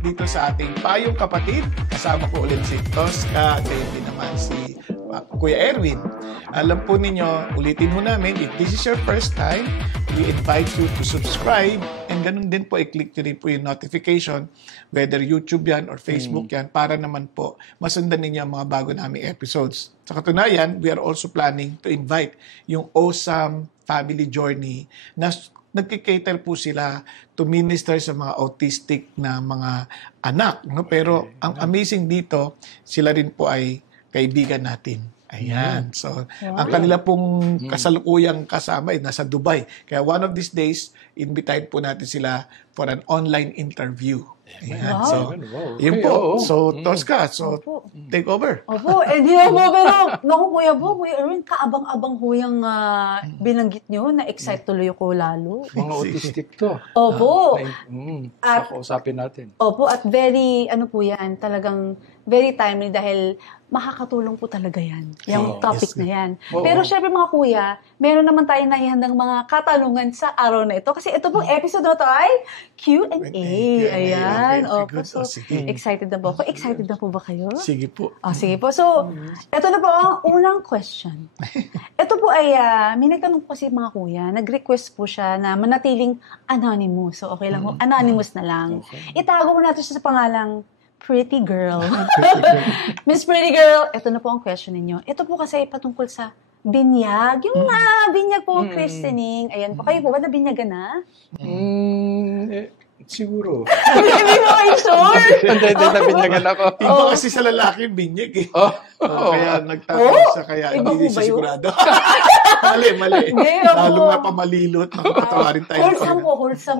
dito sa ating Payong Kapatid. Kasama ko ulit si Tosca at din naman si Kuya Erwin. Alam po ninyo, ulitin mo namin, if this is your first time, we invite you to subscribe and ganun din po, i-click nyo rin po yung notification, whether YouTube yan or Facebook yan, para naman po masundan ninyo ang mga bago naming episodes. Sa katunayan, we are also planning to invite yung Awesome Family Journey na nagkikater po sila to minister sa mga autistic na mga anak. No? Pero ang amazing dito, sila rin po ay kaibigan natin. Ayan. So, ang kanila pong kasalukuyang kasama ay nasa Dubai. Kaya one of these days, invitahin po natin sila for an online interview. Ayan. Wow. So, yun po. So, Tosca, take over. Opo, hindi na po, pero, naku, Kuya Erwin, kaabang-abang ho yung binanggit nyo, na-excite tuloy ko lalo. Mga autistic to. Opo. At kausapin natin. Opo, at very, ano po yan, talagang very timely dahil makakatulong po talaga yan. Yung topic na yan. Pero syempre mga kuya, meron naman tayong nahihandang mga katanungan sa araw na ito. Kasi ito pong episode na ito ay Q&A. Ayan. Opo, so excited na po ako. Excited na po ba kayo? Sige po. Sige po. So, ito na po ang unang question. Ito po ay, may nagtanong po kasi mga kuya, nag-request po siya na manatiling anonymous. So, okay lang po. Anonymous na lang. Itago mo natin siya sa pangalang Pretty Girl. Miss Pretty Girl, ito na po ang question ninyo. Ito po kasi patungkol sa binyag. Yung binyag po, christening. Ayan po. Kayo po ba nabinyagan na? Siguro. Hindi mo kayo sure? Hindi, nabinyagan ako. Iba kasi sa lalaki yung binyag eh. Kaya nagtatanong siya, kaya hindi siya sigurado. Mali. Lalo nga pamalilot. Patawarin tayo. Wholesome.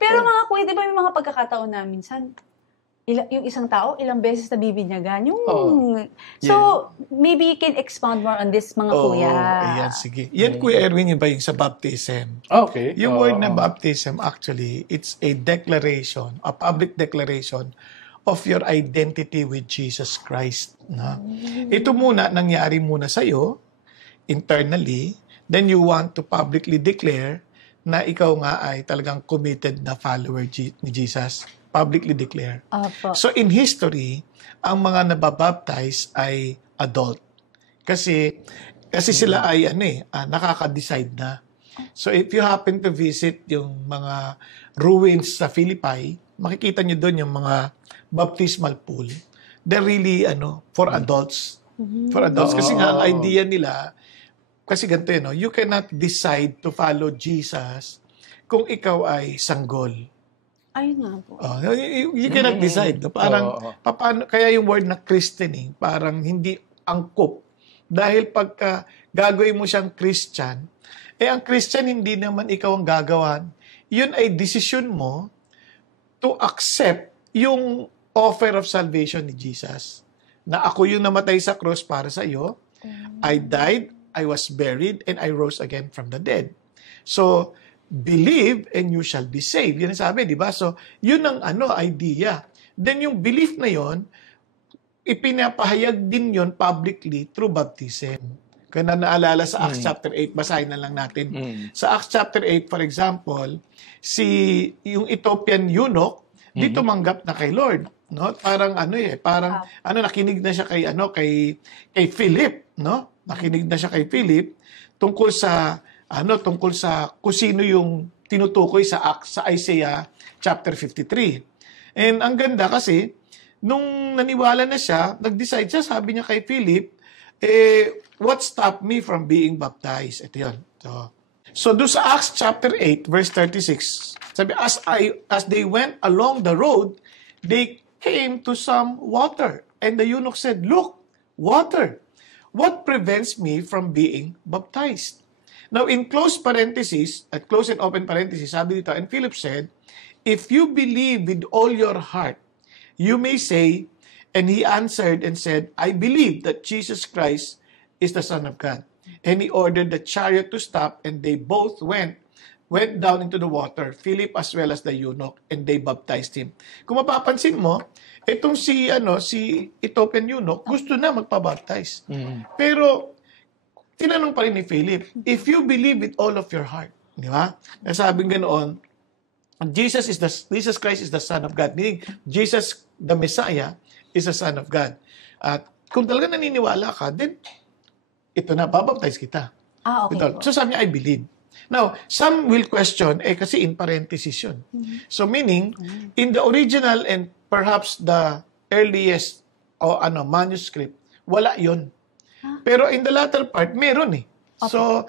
Pero mga kuya, di ba may mga pagkakataon na minsan, yung isang tao, ilang beses na bibinyagan. So, maybe you can expound more on this, mga kuya. Ayan, sige. Yan, Kuya Erwin, yun ba yung sa baptism? Okay. Yung word na baptism, actually, it's a declaration, a public declaration of your identity with Jesus Christ. No? Ito muna, nangyari muna sa'yo, internally, then you want to publicly declare na ikaw nga ay talagang committed na follower ni Jesus. Publicly declare. So in history, ang mga nababaptize ay adult. Kasi sila ay nakaka-decide na. So if you happen to visit yung mga ruins sa Philippi, makikita nyo doon yung mga baptismal pool. They're really for adults. For adults. Kasi nga ang idea nila, kasi ganito you cannot decide to follow Jesus kung ikaw ay sanggol. Ayun nga po. You cannot decide. Parang, paano, kaya yung word na christening, parang hindi angkop. Dahil pagka gagawin mo siyang Christian, ang Christian hindi naman ikaw ang gagawan. Yun ay decision mo to accept yung offer of salvation ni Jesus. Na ako yung namatay sa cross para sa iyo. I died, I was buried, and I rose again from the dead. So, believe and you shall be saved. Yan ang sabi, di ba? So, yun ang idea. Then yung belief na yon, ipinapahayag din yon publicly through baptism. Kaya na naalala sa Acts chapter 8, basahin na lang natin. Sa Acts chapter 8, for example, yung Ethiopian eunuch, di tumanggap na kay Lord. No? Parang nakinig na siya kay Philip, no? Nakinig na siya kay Philip tungkol sa kung sino yung tinutukoy sa Isaiah chapter 53. And ang ganda kasi, nung naniwala na siya, nag-decide siya, sabi niya kay Philip, what stopped me from being baptized? Ito yun. So doon sa Acts chapter 8, verse 36, sabi, as they went along the road, they came to some water. And the eunuch said, look, water. What prevents me from being baptized? Now, in close and open parenthesis, sabi dito, and Philip said, if you believe with all your heart, you may say, and he answered and said, I believe that Jesus Christ is the Son of God. And he ordered the chariot to stop, and they both went down into the water, Philip as well as the eunuch, and they baptized him. Kung mapapansin mo, itong si Ethiopian eunuch, gusto na magpabaptize. Pero, tinanong pa rin ni Philip, if you believe with all of your heart, di ba? Nasabing ganoon, Jesus Christ is the Son of God. Meaning, Jesus, the Messiah, is the Son of God. At kung talaga naniniwala ka, then, ito na, babaptize kita. Okay po. So sabi niya, I believe. Now, some will question, kasi in parenthesis yun. So meaning, in the original and perhaps the earliest manuscript, wala yun. Pero in the latter part, meron eh. Okay. So,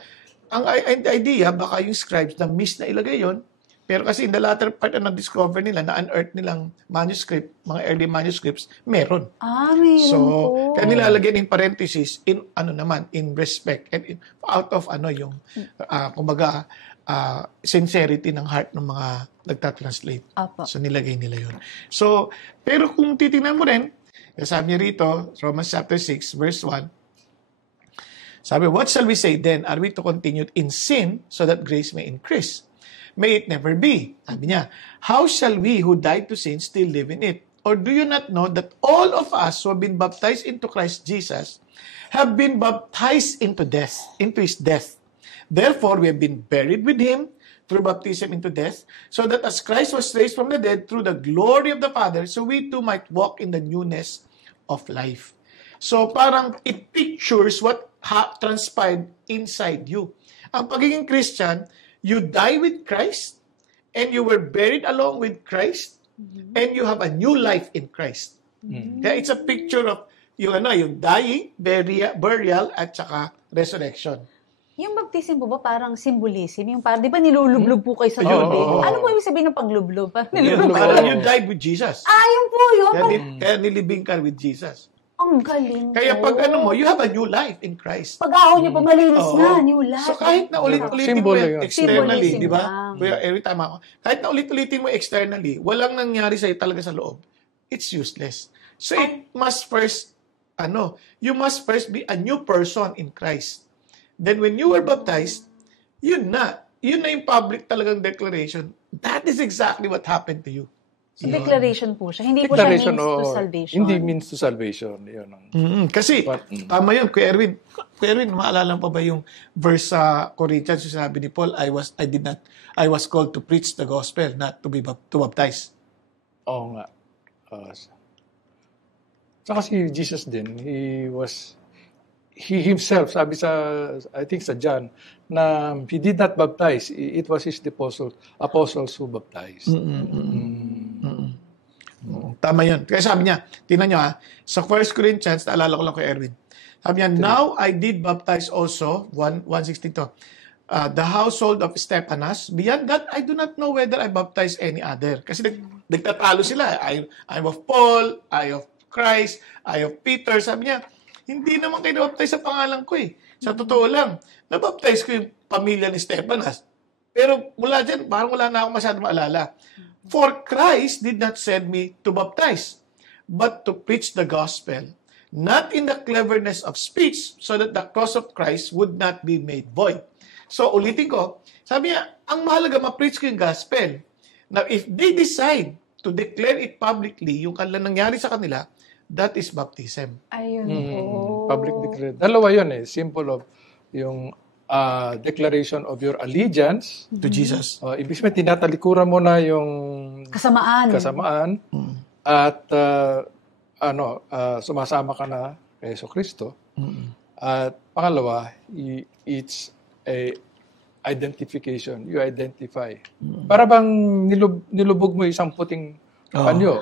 ang idea, baka yung scribes na miss na ilagay yun, pero kasi in the latter part na discover nila, na unearth nilang manuscript, mga early manuscripts, meron. Meron so, po. Kaya nilalagyan in parenthesis, in in respect, and out of yung, kumbaga, sincerity ng heart ng mga nagtatranslate. Apo. So, nilagay nila yun. So, pero kung titingnan mo rin, sabi niya rito, Romans chapter 6, verse 1, sabi, what shall we say then? Are we to continue in sin so that grace may increase? May it never be. Sabi niya, how shall we who died to sin still live in it? Or do you not know that all of us who have been baptized into Christ Jesus have been baptized into his death? Therefore, we have been buried with him through baptism into death, so that as Christ was raised from the dead through the glory of the Father, so we too might walk in the newness of life. So parang it pictures what transpired inside you. Ang pagiging Christian, you die with Christ, and you were buried along with Christ, and you have a new life in Christ. Kaya it's a picture of yung dying, burial, at saka resurrection. Yung baptism po ba parang symbolism? Yung parang, di ba nilulublob po kayo sa tubig? Ano po yung sabihin ng paglublob? Parang you died with Jesus. Yun po yun. Kaya nilibing ka with Jesus. Ang galing Kaya pag you have a new life in Christ. Pag-ahon niyo po, malinis na, new life. So kahit na ulit-ulitin mo externally, di ba? Every time ako, kahit na ulit-ulitin mo externally, walang nangyari sa'yo talaga sa loob. It's useless. So it must first, you must first be a new person in Christ. Then when you were baptized, yun na yung public talagang declaration. That is exactly what happened to you. So, declaration po siya. Hindi po siya means to salvation. Hindi means to salvation. Yun. Kasi, tama yun, Kuya Erwin, maalala pa ba yung verse sa Corinthians, yung sinabi ni Paul, I was called to preach the gospel, not to baptize. Oo nga. Saka si Jesus din, he himself, sabi I think sa John, na he did not baptize. It was his apostles who baptized. Tama yun. Kaya sabi niya, tingnan nyo sa 1 Corinthians, naalala ko lang kay Erwin, sabi niya, now I did baptize also, 1:16 to, the household of Stephanas. Beyond that, I do not know whether I baptize any other. Kasi nagtatalo sila. I of Paul, I of Christ, I of Peter. Sabi niya, hindi naman kayo nabaptize sa pangalan ko eh. Sa totoo lang, nabaptize ko yung pamilya ni Stephanas. Pero mula dyan, parang wala na akong masyadong maalala. For Christ did not send me to baptize, but to preach the gospel, not in the cleverness of speech, so that the cross of Christ would not be made void. So, ulitin ko, sabi niya, ang mahalaga, ma-preach ko yung gospel. Now, if they decide to declare it publicly, yung nangyari sa kanila, that is baptism. Ayun po. Public declaration. Dalawa yun eh. Symbol of yung declaration of your allegiance to Jesus. Ibig sabihin, tinatalikuran mo na yung kasamaan at sumasama ka na kay Jesucristo. At pangalawa, it's a identification. You identify. Para bang nilubog mo isang puting panyo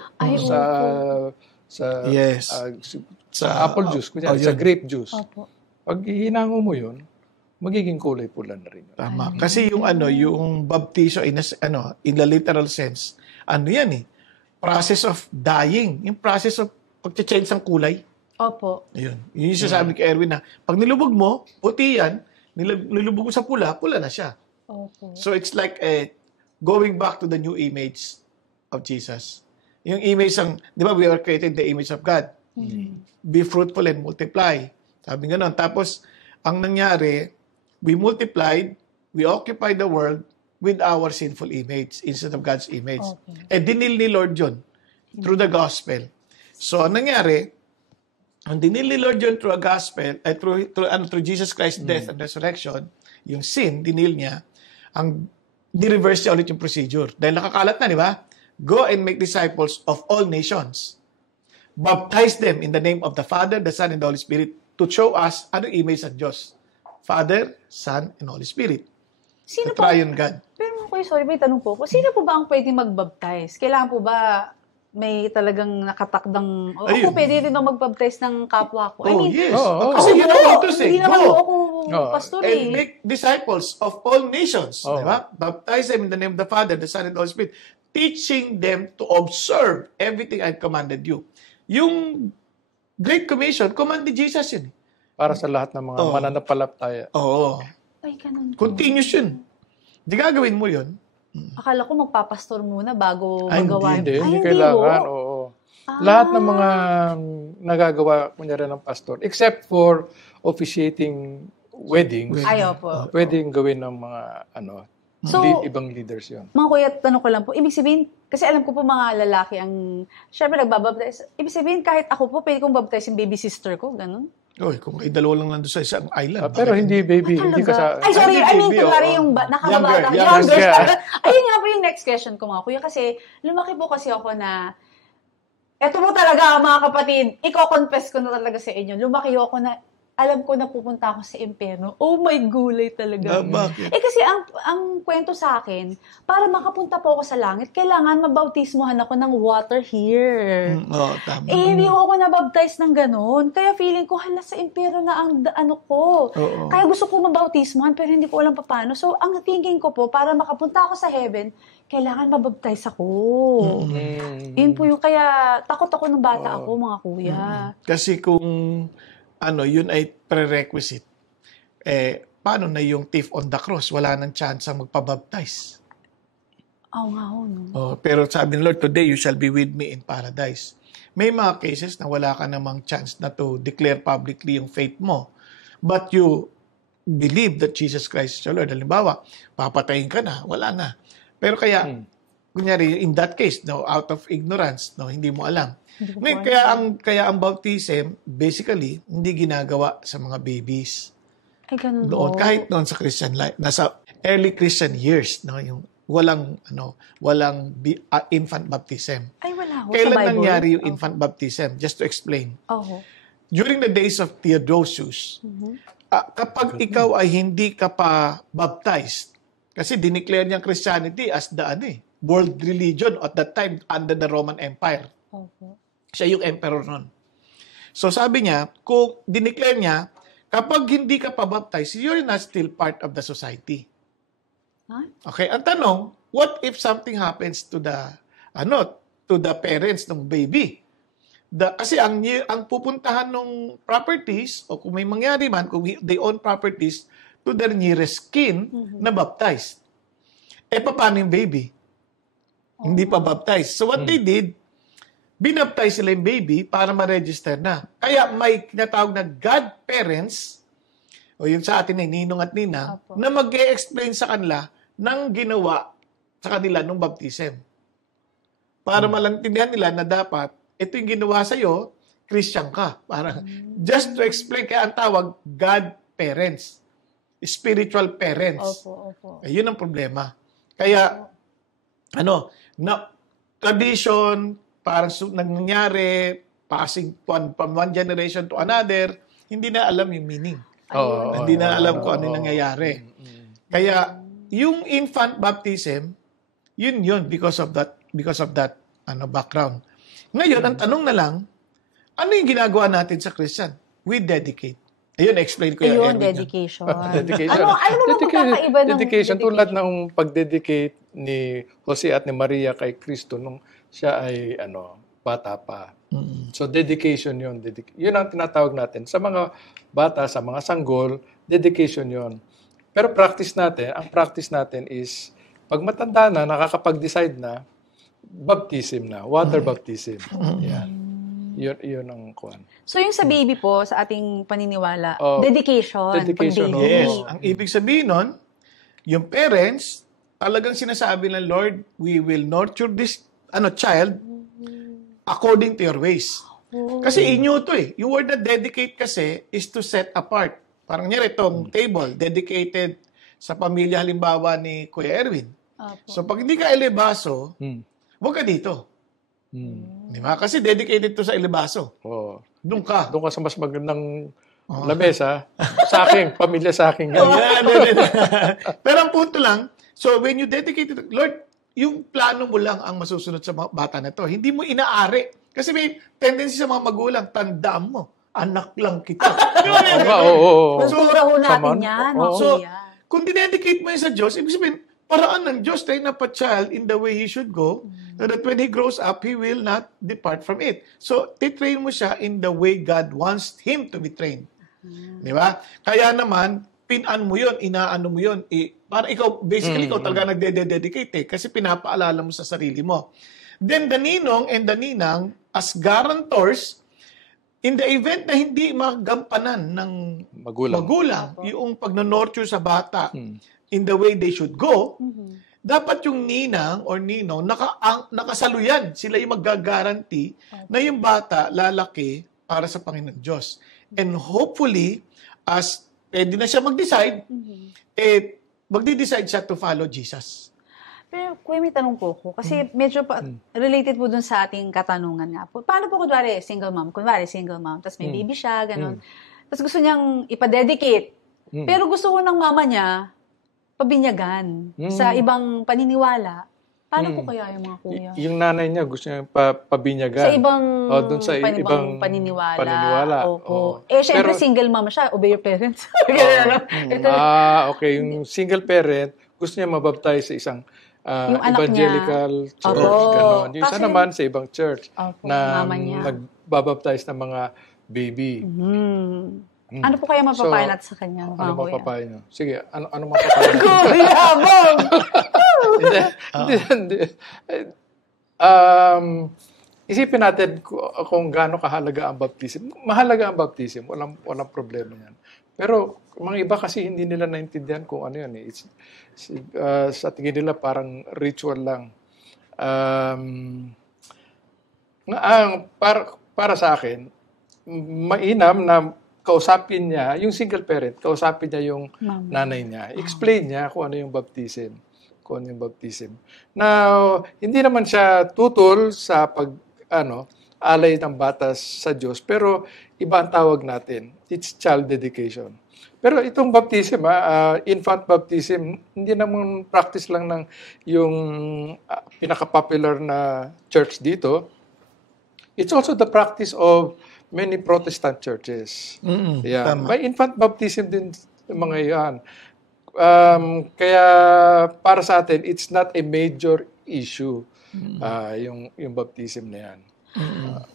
sa apple juice, sa grape juice. Opo. Pag hinango mo yun, magiging kulay pula na rin. Tama. Kasi yung baptizo in the literal sense, yan eh, process of dying. Yung process of pag-change ng kulay. Opo. Ayun. Yun yung sasabi kay Erwin na, pag nilubog mo, puti yan, nilubog mo sa pula na siya. Opo. So it's like going back to the new image of Jesus. Yung image di ba, we are created in the image of God. Be fruitful and multiply. Sabi nga nun. Tapos, ang nangyari, we multiplied, we occupied the world with our sinful image instead of God's image. Okay. Dinil ni Lord yun through the gospel. So, ang nangyari, ang dinil ni Lord yun through a gospel, through Jesus Christ's death and resurrection, yung sin, dinil niya, ang di-reverse niya ulit yung procedure. Dahil nakakalat na, di ba? Go and make disciples of all nations. Baptize them in the name of the Father, the Son, and the Holy Spirit to show us ano image ng Diyos. Father, Son, and Holy Spirit. Sino The po? triune God. Pero okay, sorry, may tanong po. Sino po ba ang pwedeng magbaptize? Kailangan po ba may talagang nakatakdang, Ayun. ako pwede rin ako magbaptize ng kapwa ko. I mean, Yes. Oo. Kasi yun ang utos eh. hindi naman po Go. ako Oo. pastor And eh. make disciples of all nations. Oh. Di ba? Baptize them in the name of the Father, the Son, and the Holy Spirit. Teaching them to observe everything I commanded you. Yung Great Commission, command ni Jesus yun. Para sa lahat ng mga Oo. mananampalataya. Oo. Ay, ganun po. Continuous yun. Di gagawin mo yun. Akala ko magpapastor muna bago Ay, magawa. hindi. Hindi Ay, kailangan. ho. Oo. Ah. Lahat ng mga nagagawa kunyari ng pastor, except for officiating weddings, Ay, opo. pwedeng gawin ng mga So, ibang leaders yon. Mga kuya, tanong ko lang po, ibig sabihin, kasi alam ko po mga lalaki ang, syempre nagbabaptize, ibig sabihin kahit ako po, pwede kong baptize yung baby sister ko, ganun? Oy, kung kayo dalawa lang nandun sa isang island. Pero bakit hindi baby, hindi ka sa... Ay, sorry, Hindi, I mean, baby, kunwari oo. yung nakakabata. Younger. Younger. Ayun nga po yung next question ko mga kuya, kasi lumaki po kasi ako na, eto po talaga mga kapatid, i-confess ko na talaga sa inyo, lumaki ako na, alam ko na pupunta ako sa impyerno. Oh my gulay talaga. Bakit? Kasi ang kwento sa akin, para makapunta po ako sa langit, kailangan mabautismuhan ako ng water here. Tama. Hindi ako nabaptize ng ganun. Kaya feeling ko, hala sa impyerno na ang ano ko. Oo. Kaya gusto ko mabautismuhan, pero hindi ko alam paano. So, ang thinking ko po, para makapunta ako sa heaven, kailangan mabaptize ako. Yun po yung, kaya takot ako nung bata ako, mga kuya. Kasi kung yun ay prerequisite, paano na yung thief on the cross? Wala nang chance ang magpabaptize. Oo nga ho, no? Pero sabi ng Lord, today you shall be with me in paradise. May mga cases na wala ka namang chance na to declare publicly yung faith mo. But you believe that Jesus Christ is your Lord. Halimbawa, papatayin ka na, wala na. Pero kaya, kunyari, in that case, out of ignorance, hindi mo alam. Ngayon, kaya ang baptism, basically, hindi ginagawa sa mga babies. Ay, ganun Doon, ho. kahit noon sa Christian life, nasa early Christian years, yung walang infant baptism. Ay, wala ho. Kailan sa Bible? nangyari yung infant baptism? Just to explain. Oo. During the days of Theodosius, kapag ikaw ay hindi ka pa baptized, kasi dineclare niya Christianity as the world religion at that time under the Roman Empire. Opo. Siya yung emperor nun. So sabi niya, kung dineclare niya, kapag hindi ka pa baptized, you're not still part of the society. Huh? Okay, ang tanong, what if something happens to the parents ng baby? Kasi ang pupuntahan ng properties, o kung may mangyari man, kung they own properties, to their nearest kin na baptized. Paano yung baby? Hindi pa baptized. So what they did, binaptize sila yung baby para ma-register na. Kaya may tinatawag na godparents, o yun sa atin ay ninong at ninang, Opo. na mag-e-explain sa kanila ng ginawa sa kanila nung baptism. Para malantindihan nila na dapat, ito yung ginawa sa'yo, Christian ka. Para, just to explain, kaya ang tawag, godparents. Spiritual parents. Opo. Yun ang problema. Kaya, tradition, parang nangyari, passing from one generation to another, hindi na alam yung meaning. Hindi na alam kung ano yung nangyayari. Kaya, yung infant baptism, yun because of that background. Ngayon, ang tanong na lang, ano yung ginagawa natin sa Christian? We dedicate. Ayun, explain ko Ayun, Erwin. dedication. Dedication. Ano ba pagkakaiba ng dedication? Tulad ng pag-dedicate ni Jose at ni Maria kay Kristo nung siya ay bata pa. So dedication yun. Yun ang tinatawag natin. Sa mga bata, sa mga sanggol, dedication yun. Pero ang practice natin is, pag matanda na, nakakapag-decide na, baptism na, water baptism. Yan. Yun ang kuwan. So yung sa baby po, sa ating paniniwala, dedication. Dedication, pag baby. Yes. Ang ibig sabihin nun, yung parents, talagang sinasabi ng Lord, we will nurture this child according to your ways. Kasi inyo to eh. Yung word na dedicate kasi is to set apart. Parang nyari itong table, dedicated sa pamilya halimbawa ni Kuya Erwin. Opo. So, pag hindi ka elebaso, huwag ka dito. Di ba? Kasi dedicated to sa elebaso. Oh. Doon ka. Doon ka sa mas magandang lamesa. Sa akin, pamilya sa akin. Pero ang punto lang, so when you dedicate it, Lord, yung plano mo lang ang masusunod sa mga bata na to. Hindi mo inaari. Kasi may tendency sa mga magulang, tandaan mo, anak lang kita. Kultura ho natin yan. So, kung dinedicate mo yun sa Diyos, ibig sabihin, paraan ng Diyos, train up a child in the way he should go, so that when he grows up, he will not depart from it. So, titrain mo siya in the way God wants him to be trained. Di ba? Kaya naman, pinan mo yun, inaano mo yun. Para ikaw, basically, ikaw talaga nagde-dedicate kasi pinapaalala mo sa sarili mo. Then, the ninong and the ninang, as guarantors, in the event na hindi magampanan ng magulang yung pagno-nurture sa bata in the way they should go, dapat yung ninang or ninong nakasaluyan. Sila yung mag-guarantee na yung bata lalaki para sa Panginoon Diyos. And hopefully, as pwede na siya mag-decide, magdi-decide siya to follow Jesus. Pero kuya, may tanong po ko. Kasi medyo related po dun sa ating katanungan nga po. Paano po kunwari single mom? Kunwari single mom, tapos may baby siya, gano'n. Tapos gusto niyang ipa-dedicate. Pero gusto ko ng mama niya, pabinyagan sa ibang paniniwala. Paano po kaya yung mga kuya? Yung nanay niya gusto niya pabinyagan. Sa ibang, dun sa ibang paniniwala. Opo. Syempre single mom siya, obey your parents. Okay. Yung single parent, gusto niya mabaptize sa isang evangelical church. Ganon. Yung isa naman sa ibang church na nagbabaptize ng mga baby. Ano po kaya mapapayo natin sa kanya? Ano mapapayo nyo? Sige, ano mapapayo natin? Kuya, mom! Hindi. Isipin natin kung gaano kahalaga ang baptism. Mahalaga ang baptism. Walang problema yan. Pero mga iba kasi hindi nila naintindihan kung ano yan. Sa tingin nila parang ritual lang. Para sa akin, mainam na kausapin niya, yung single parent, kausapin niya yung nanay niya. Explain niya kung ano yung baptism. Now, hindi naman siya tutol sa alay ng bata sa Diyos, pero iba ang tawag natin. It's child dedication. Pero itong baptism, infant baptism, hindi naman practice lang ng yung pinaka-popular na church dito. It's also the practice of many Protestant churches. Yeah. May infant baptism din mga yan. Kaya para sa atin, it's not a major issue yung baptism na yan.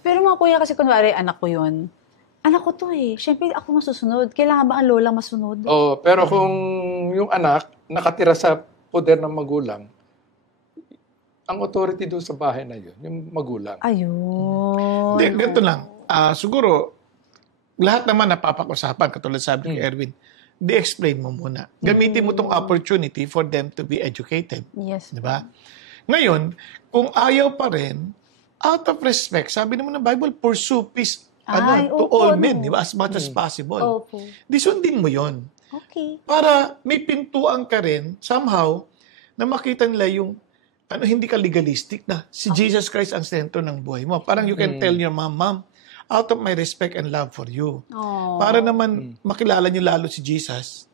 Pero mga kuya, kasi kunwari anak ko yun, anak ko to eh. Siyempre ako masusunod. Kailangan ba ang lola masunod? Pero kung yung anak nakatira sa poder ng magulang, ang authority doon sa bahay na yun, yung magulang. Ayun. Ganito lang. Siguro, lahat naman napapag-usapan, katulad sabi ni Erwin, de-explain mo muna. Gamitin mo tong opportunity for them to be educated. Yes. Diba? Ngayon, kung ayaw pa rin, out of respect, sabi naman ng Bible, pursue peace to all men, diba? As much as possible. Di sundin mo yon. Okay. Para may pintuan ka rin, somehow, na makita nila yung hindi ka legalistic na si Jesus Christ ang sentro ng buhay mo. Parang you can tell your mom, out of my respect and love for you. Para naman makilala niyo lalo si Jesus.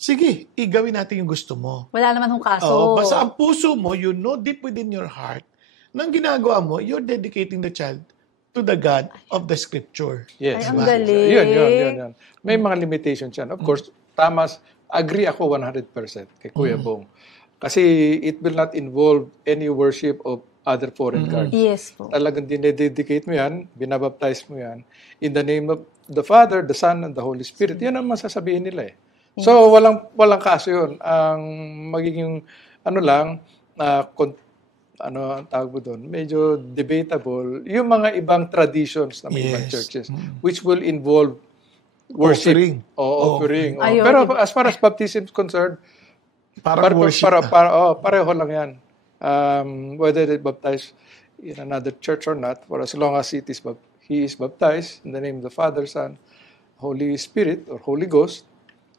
Sige, igawin natin yung gusto mo. Wala naman hong kaso. Basta ang puso mo, you know deep within your heart, nang ginagawa mo, you're dedicating the child to the God of the Scripture. Yes. Ay, ang galing. Yun. May mga limitations yan. Of course, agree ako 100% kay Kuya Bong. Kasi it will not involve any worship of other foreign gods. Yes po. Talagang dinededicate mo yan, binabaptize mo yan, in the name of the Father, the Son, and the Holy Spirit. Yan ang masasabihin nila eh. Yes. So, walang kaso yun. Ang magiging, tawag mo doon, medyo debatable, yung mga ibang traditions ng ibang churches, which will involve worship. Offering. Pero as far as baptism is concerned, pareho lang yan. Whether they baptize in another church or not, for as long as he is baptized in the name of the Father, Son, Holy Spirit, or Holy Ghost,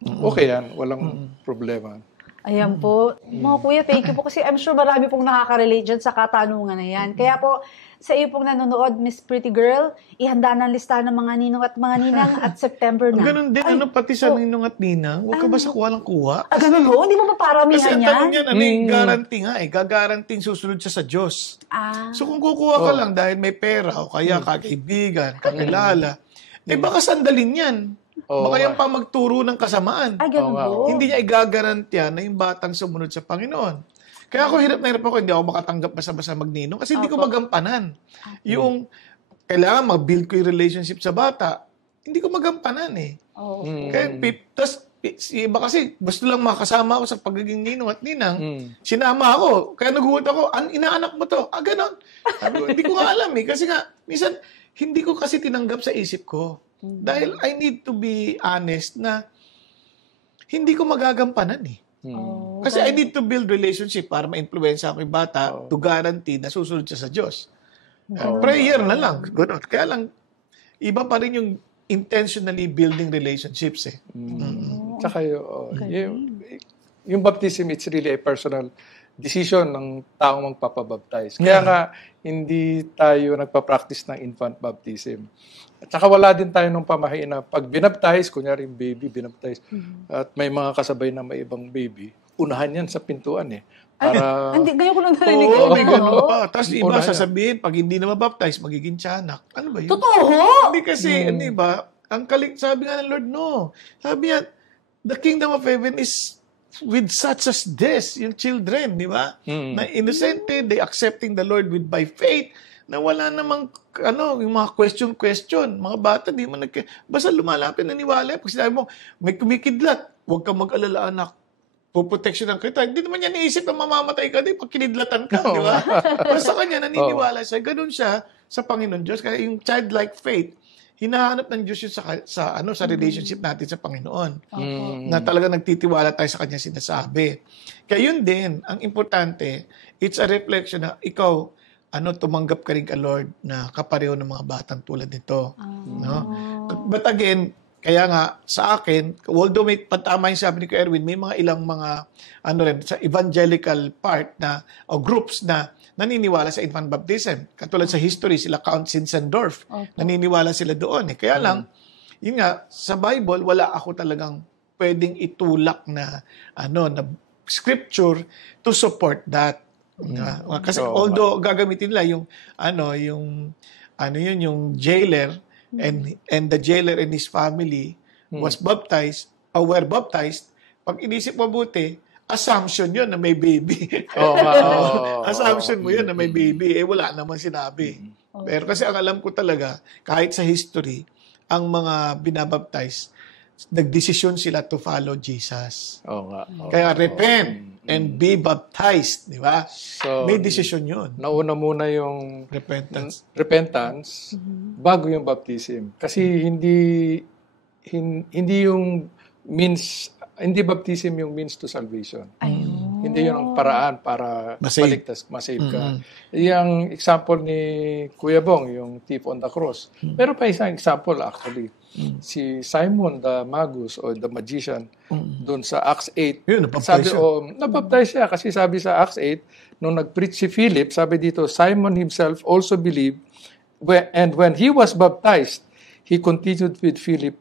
okay yan. Walang problema. Ayan po. Mga kuya, thank you po kasi I'm sure marami pong nakaka-relate dyan sa katanungan na yan. Kaya po, sa iyo pong nanonood, Miss Pretty Girl, ihanda ng lista ng mga ninong at mga ninang at September na. Ganun din, pati sa ninong at ninang, huwag ka basta kuha lang kuha. Ganun ho? Hindi mo ba paramihan Kasi ang tanong yan? yan, yung guarantee nga gagaranting susunod siya sa Diyos. So kung kukuha ka lang dahil may pera o kaya kakaibigan, kakilala, baka sandalin yan. Baka yan pa magturo ng kasamaan. Ay, ganun po. Hindi niya igagarantiya na yung batang sumunod sa Panginoon. Kaya ako hirap na hirap ako, hindi ako makatanggap basta-basta magninong kasi hindi ko magampanan. Yung kailangan mag-build ko yung relationship sa bata, hindi ko magampanan eh. Kaya, tas, iba kasi gusto lang makasama ako sa pagiging ninong at ninang, sinama ako. Kaya nagulat ako, inaanak mo to? Ganon. Hindi ko nga alam eh. Kasi nga, minsan, hindi ko kasi tinanggap sa isip ko. Dahil I need to be honest na hindi ko magagampanan eh. Kasi I need to build relationship para ma-influensya ako yung bata to guarantee na susunod siya sa Diyos. Prayer na lang. Ganun. Kaya lang, iba pa rin yung intentionally building relationships eh. Tsaka yung baptism, it's really a personal decision ng taong magpapabaptize. Kaya nga, hindi tayo nagpa-practice ng infant baptism. At saka wala din tayo nung pamahiin na pag binaptize, kunyari yung baby binaptize, at may mga kasabay na may ibang baby, unahan yan sa pintuan eh. Para... Hindi, ngayon ko lang narinig. May ganun pa. Tapos iba sasabihin, pag hindi na mabaptize, magiging tiyanak. Ano ba yun? Totoo? Hindi kasi, di ba? Sabi nga ng Lord, no. Sabi niya, the kingdom of heaven is with such as this, yung children, di ba? Na innocente, they accepting the Lord by faith, na wala namang, yung mga question. Mga bata, di man basta lumalapit, naniwala. Pag sinabi mo, may kumikidlat, huwag kang mag-alala, anak. Puproteksyonan kita. Hindi naman niya naisip na mamamatay ka din pag kinidlatan ka, di ba? Basta kanya, naniniwala siya. Ganun siya sa Panginoon Diyos. Kaya yung childlike faith, hinahanap ng Diyos yun sa relationship natin sa Panginoon. Na talaga nagtitiwala tayo sa kanya sinasabi. Kaya yun din, ang importante, it's a reflection na ikaw, tumanggap ka rin ka, Lord, na kapareho ng mga batang tulad nito. No? But again, kaya nga, sa akin, although may patama yung sabi ni Kuya Erwin, may mga ilang mga, sa evangelical part na, o groups na naniniwala sa infant baptism. Katulad sa history, sila Count Zinzendorf. Naniniwala sila doon. Kaya lang, yun nga, sa Bible, wala ako talagang pwedeng itulak na, na scripture to support that. Kasi although gagamitin nila yung jailer and the jailer and his family was baptized or were baptized, pag inisip mabuti, assumption yun na may baby. Assumption mo yun na may baby. Wala naman sinabi. Pero kasi ang alam ko talaga, kahit sa history, ang mga binabaptize, nagdesisyon sila to follow Jesus. Kaya repent and be baptized, di ba? So, may decision yun. Nauna muna yung repentance bago yung baptism. Kasi hindi yung means, hindi baptism yung means to salvation. Hindi yun ang paraan para maligtas, masave ka. Yung example ni Kuya Bong, yung thief on the cross. Pero pa isang example actually. Si Simon the Magus or the magician doon sa Acts 8. Nabaptize siya kasi sabi sa Acts 8, nung nag-preach si Philip, sabi dito, Simon himself also believed and when he was baptized, he continued with Philip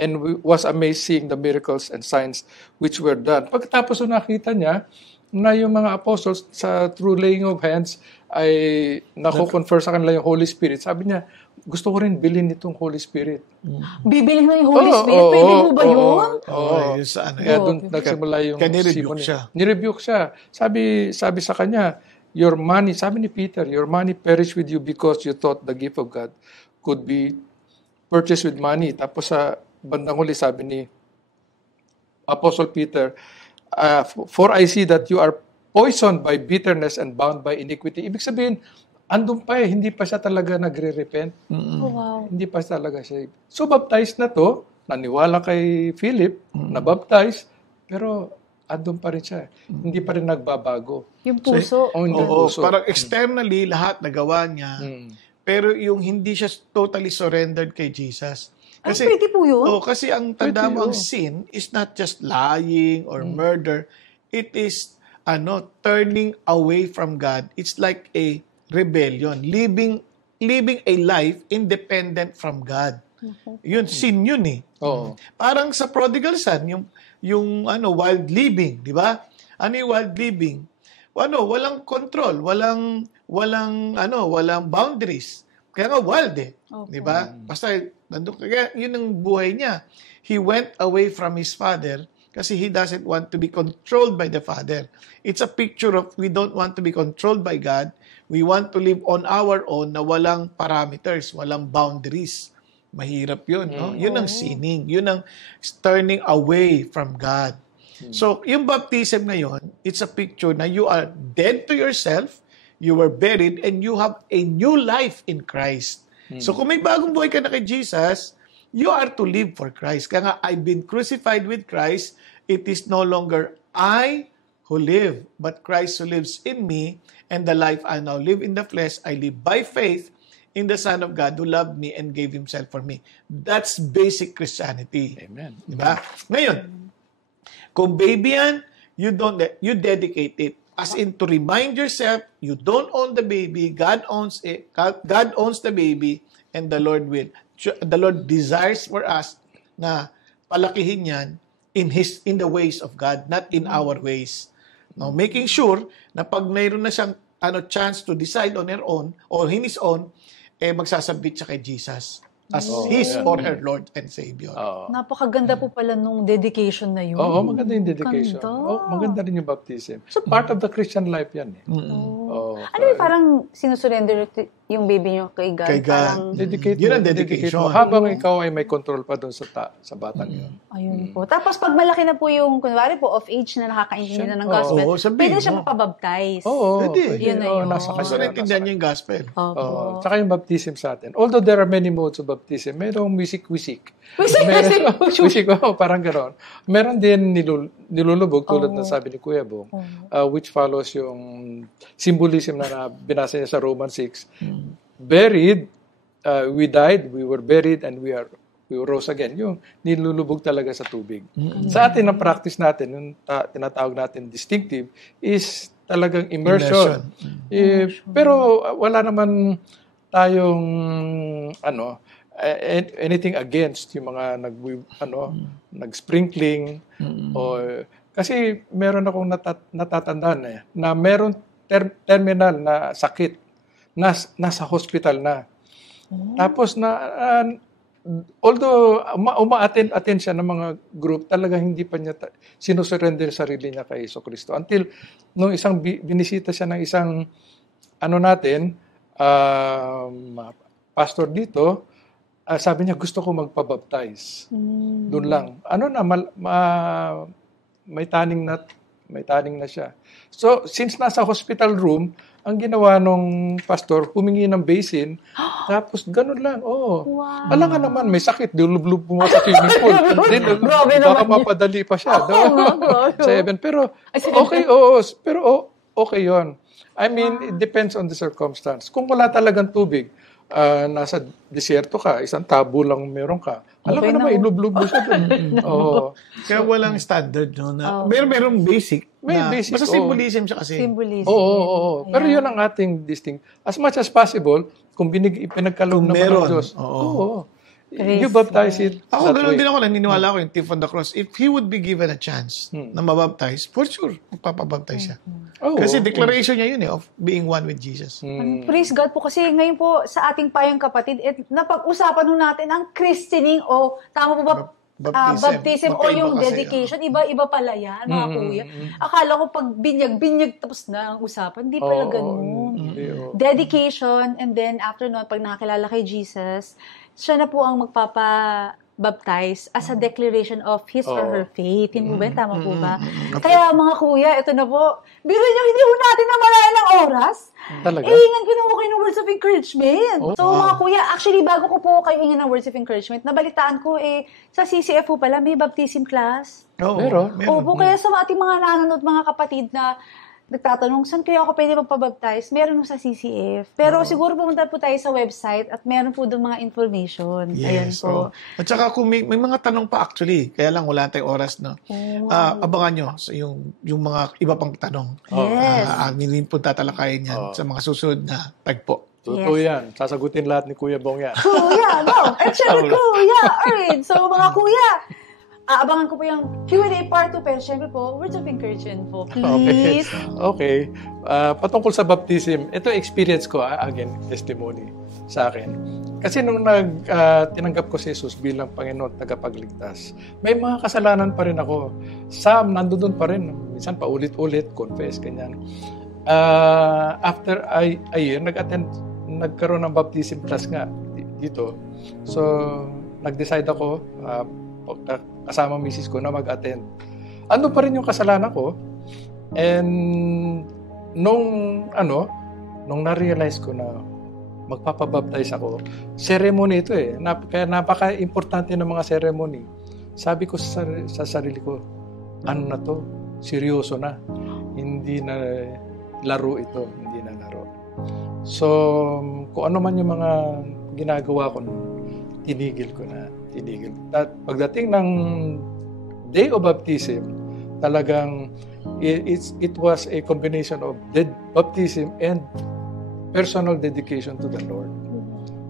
and was amazed seeing the miracles and signs which were done. Pagkatapos nakita niya na yung mga apostles sa through laying of hands ay nako-confer sa kanila yung Holy Spirit. Sabi niya, gusto ko rin bilhin itong Holy Spirit. Bibilhin mo yung Holy Spirit? Pwede mo ba yun? Kaya doon nagsimula yung nirebuke siya. Sabi sa kanya, your money, sabi ni Peter, your money perished with you because you thought the gift of God could be purchased with money. Tapos sa bandang huli, sabi ni Apostle Peter, for I see that you are poisoned by bitterness and bound by iniquity. Ibig sabihin, andun pa hindi pa siya talaga nagre-repent. Hindi pa talaga siya. So, baptized na to, naniwala kay Philip, nabaptized, pero andun pa rin siya. Hindi pa rin nagbabago. Yung puso. Puso. Parang externally, lahat nagawa niya, pero yung hindi siya totally surrendered kay Jesus. Kasi, pwede po yun? Kasi ang tanda mo, ang sin is not just lying or murder. it is turning away from God. It's like a rebellion, living a life independent from God. Yun, sin yun eh. Oo. Parang sa prodigal son, yung wild living, di ba? Ano yung wild living? Walang control, walang boundaries. Kaya nga wild eh. Okay. Di ba? Basta kaya yun ang buhay niya. He went away from his father kasi he doesn't want to be controlled by the father. It's a picture of we don't want to be controlled by God. We want to live on our own na walang parameters, walang boundaries. Mahirap yun, no? Yun ang sinning. Yun ang turning away from God. So, yung baptism ngayon, it's a picture na you are dead to yourself, you were buried, and you have a new life in Christ. So, kung may bagong buhay ka na kay Jesus, you are to live for Christ. Kaya nga, I've been crucified with Christ. It is no longer I who live, but Christ who lives in me, and the life I now live in the flesh, I live by faith in the Son of God who loved me and gave Himself for me. That's basic Christianity. Amen. Diba? Ngayon, kung baby yan, you dedicate it. As in, to remind yourself, you don't own the baby, God owns it. God owns the baby, and the Lord will. The Lord desires for us na palakihin yan in the ways of God, not in our ways. No, making sure na pag mayroon na siyang chance to decide on her own or in his own, magsasabit siya kay Jesus as his or her Lord and Savior. Napakaganda po pala nung dedication na yun. Oo, maganda yung dedication. Ganda. Maganda rin yung baptism. So, part of the Christian life yan eh. Ano yung parang sinusurrender yung baby nyo kay God? Kay God. Parang, Dedicate Yun mo, ang dedication. dedicate mo. Habang ikaw ay may control pa doon sa batang yun. ayun po. Tapos pag malaki na po yung, kunwari po, of age na nakakaintindi na ng gospel, Oo, sabihin pwede siya mo. mapabaptize. Oo. Pwede. Yun na yun. Nasa Basta kanya. naintindihan niya yung gospel. Opo. Tsaka yung baptism sa atin. Although there are many modes of baptism, merong wisik-wisik. Wisik, parang gano'n. Meron din nilulubog tulad ng sabi ni Kuya Bong, which follows yung symbolism na binasa niya sa Romans 6. Buried, we died, we were buried, and we rose again. Yung nilulubog talaga sa tubig. Sa atin, ang practice natin, yung tinatawag natin distinctive, is talagang immersion. Pero wala naman tayong anything against yung mga nag-sprinkling or kasi meron akong natatandaan na meron terminal na sakit nasa hospital na. Tapos although uma-attend siya ng mga group, talaga hindi pa niya sinusurrender sarili niya kay Jesucristo. Until nung isang binisita siya ng isang pastor dito, sabi niya gusto ko magpabaptize. Doon lang. May taning na siya. So, since nasa hospital room, ang ginawa nung pastor, humingi ng basin, tapos ganun lang. Wow. Wala nga naman, may sakit, dilub-lub mo sa swimming pool. Grabe Baka naman mapadali pa siya. Sa heaven. Pero, okay yun. I mean, it depends on the circumstance. Kung wala talagang tubig, nasa desierto ka, isang tabo lang meron ka. Alam ka naman, ilub-lub mo siya doon. Kaya walang standard, no? Merong basic. May basic. Basta symbolism siya kasi. Symbolism. Oo. Pero yun ang ating distinct. As much as possible, kung pinagkaloob naman ng Diyos. Oo. You baptize it Ako, that ganoon way. din ako, naniniwala ko yung thief on the cross. If he would be given a chance na mabaptize, for sure, magpapabaptize siya. Kasi declaration niya yun of being one with Jesus. Praise God po kasi ngayon po sa ating payang kapatid, napag-usapan nun natin ang christening o tama po ba? Baptism o yung kasi, dedication. Iba-iba pala yan, mga kuya. Akala ko pag binyag tapos na ang usapan. Hindi pala ganun. Dedication, and then after nun, pag nakakilala kay Jesus, siya na po ang magpapa-baptize as a declaration of his or her faith. Hindi ba? Tama po ba? Kaya mga kuya, ito na po. Biro nyo, hindi po natin namalayan ng oras. Talaga? Iingan ko na kayo ng words of encouragement. So mga kuya, actually bago ko po kayo iingan ng words of encouragement, nabalitaan ko sa CCF po pala may baptism class. Meron. Opo, kaya sa ating mga nanonood, mga kapatid na nagtatanong, saan kaya ako pwede magpabaptize? Meron po sa CCF. Pero siguro pumunta po tayo sa website at meron po doon mga information. Ayan po. At saka kung may mga tanong pa actually, kaya lang wala tayong oras, no? Abangan nyo so yung mga iba pang tanong. Yes. Amin rin po tatalakayin yan sa mga susunod na tagpo. Totoo yan. Sasagutin lahat ni Kuya Bong yan. Kuya, no. Actually, Kuya, alright. So, mga kuya, abangan ko po yung Q&A part 2. Pero syempre po, words of encouragement po. Please. Okay. Patungkol sa baptism, ito experience ko, again, testimony sa akin. Kasi nung tinanggap ko si Jesus bilang Panginoon, tagapagligtas, may mga kasalanan pa rin ako. Nandoon pa rin. Minsan paulit-ulit, confess, ganyan. After a year, nagkaroon ng baptism class nga dito. So, nag-decide ako, kasama misis ko na mag-attend. Ano pa rin yung kasalanan ko? And nung na-realize ko na magpapabaptize ako, ceremony ito eh. Kaya napaka-importante ng mga ceremony. Sabi ko sa sarili ko, ano na to? Seryoso na. Hindi na laro ito. Hindi na laro. So, kung ano man yung mga ginagawa ko, tinigil ko na. At pagdating ng day of baptism, talagang it was a combination of baptism and personal dedication to the Lord.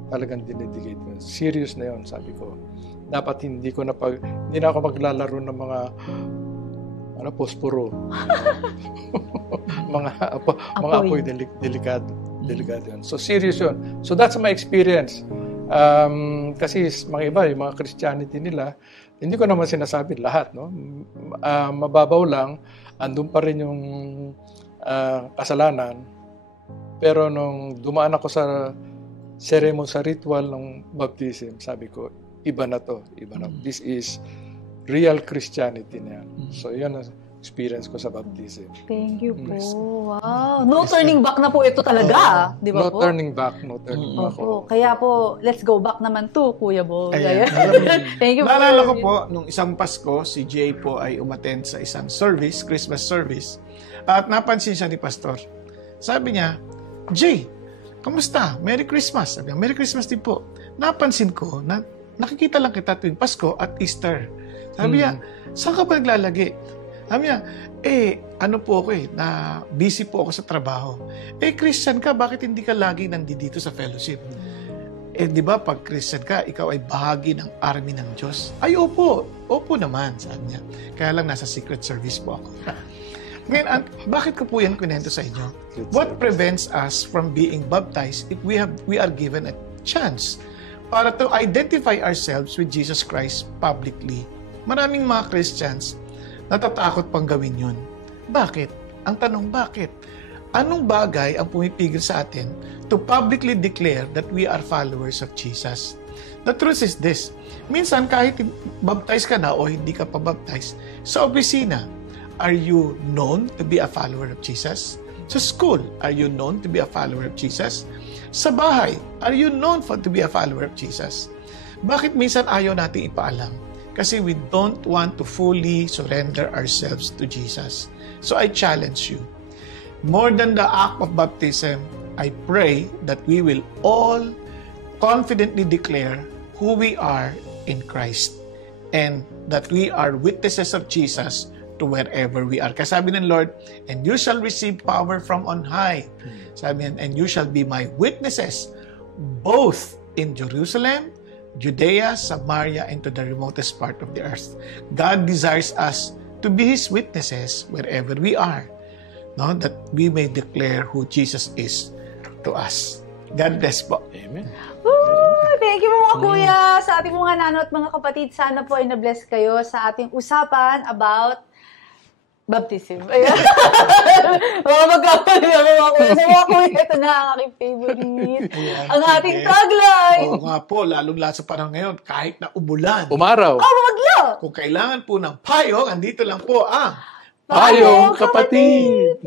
Talagang dinedicate ko. Serious na yun, sabi ko. Dapat hindi na ako maglalaro ng mga posporo. mga apoy delikado yun. So serious yun. So that's my experience. Kasi mga iba, yung mga Christianity nila, hindi ko naman sinasabi lahat, no? Mababaw lang, andun pa rin yung kasalanan. Pero nung dumaan ako sa ceremony, sa ritual ng baptism, sabi ko, iba na to. This is real Christianity na yan. So yun ang experience ko sa baptism. Thank you po. Wow. No turning back na po ito talaga. Di ba po? No turning back. Opo. Kaya po, let's go back naman to, Kuya Bo. Thank you po. Naalala ko po, nung isang Pasko, si Jay po ay umattend sa isang service, Christmas service, at napansin siya ni Pastor. Sabi niya, Jay, kamusta? Merry Christmas. Sabi niya, Merry Christmas din po. Napansin ko na nakikita lang kita tuwing Pasko at Easter. Sabi niya, saan ka ba naglalagi? Sabi niya, ano po ako na busy po ako sa trabaho. Christian ka, bakit hindi ka lagi nandito sa fellowship? Di ba, pag Christian ka, ikaw ay bahagi ng army ng Diyos. Ay, opo naman, sabi niya. Kaya lang nasa secret service po ako. Ngayon, bakit ko po yan kunento sa inyo? What prevents us from being baptized if we are given a chance para to identify ourselves with Jesus Christ publicly? Maraming mga Christians natatakot pang gawin yun. Bakit? Ang tanong, bakit? Anong bagay ang pumipigil sa atin to publicly declare that we are followers of Jesus? The truth is this. Minsan, kahit baptize ka na o hindi ka pa baptize, sa opisina, are you known to be a follower of Jesus? Sa school, are you known to be a follower of Jesus? Sa bahay, are you known to be a follower of Jesus? Bakit minsan ayaw natin ipaalam? Kasi we don't want to fully surrender ourselves to Jesus. So I challenge you. More than the act of baptism, I pray that we will all confidently declare who we are in Christ and that we are witnesses of Jesus to wherever we are. Kasi sabi ng Lord, and you shall receive power from on high. Sabi niya, and you shall be my witnesses both in Jerusalem, Judea, Samaria, and to the remotest part of the earth. God desires us to be His witnesses wherever we are, no? That we may declare who Jesus is to us. God bless po. Amen. Thank you mga kuya. Sa ating mga nano at mga kapatid, sana po ay na-bless kayo sa ating usapan about baptism. Ayan. Mga magkakali ako mga kuya. Sa mga kuya, ito na ang aking favorite. Ang ating tagline. Oo nga po, lalong lalo sa panahon ngayon, kahit na umulan. Umaraw. Maglo! Kung kailangan po ng payong, andito lang po ang Payong Kapatid!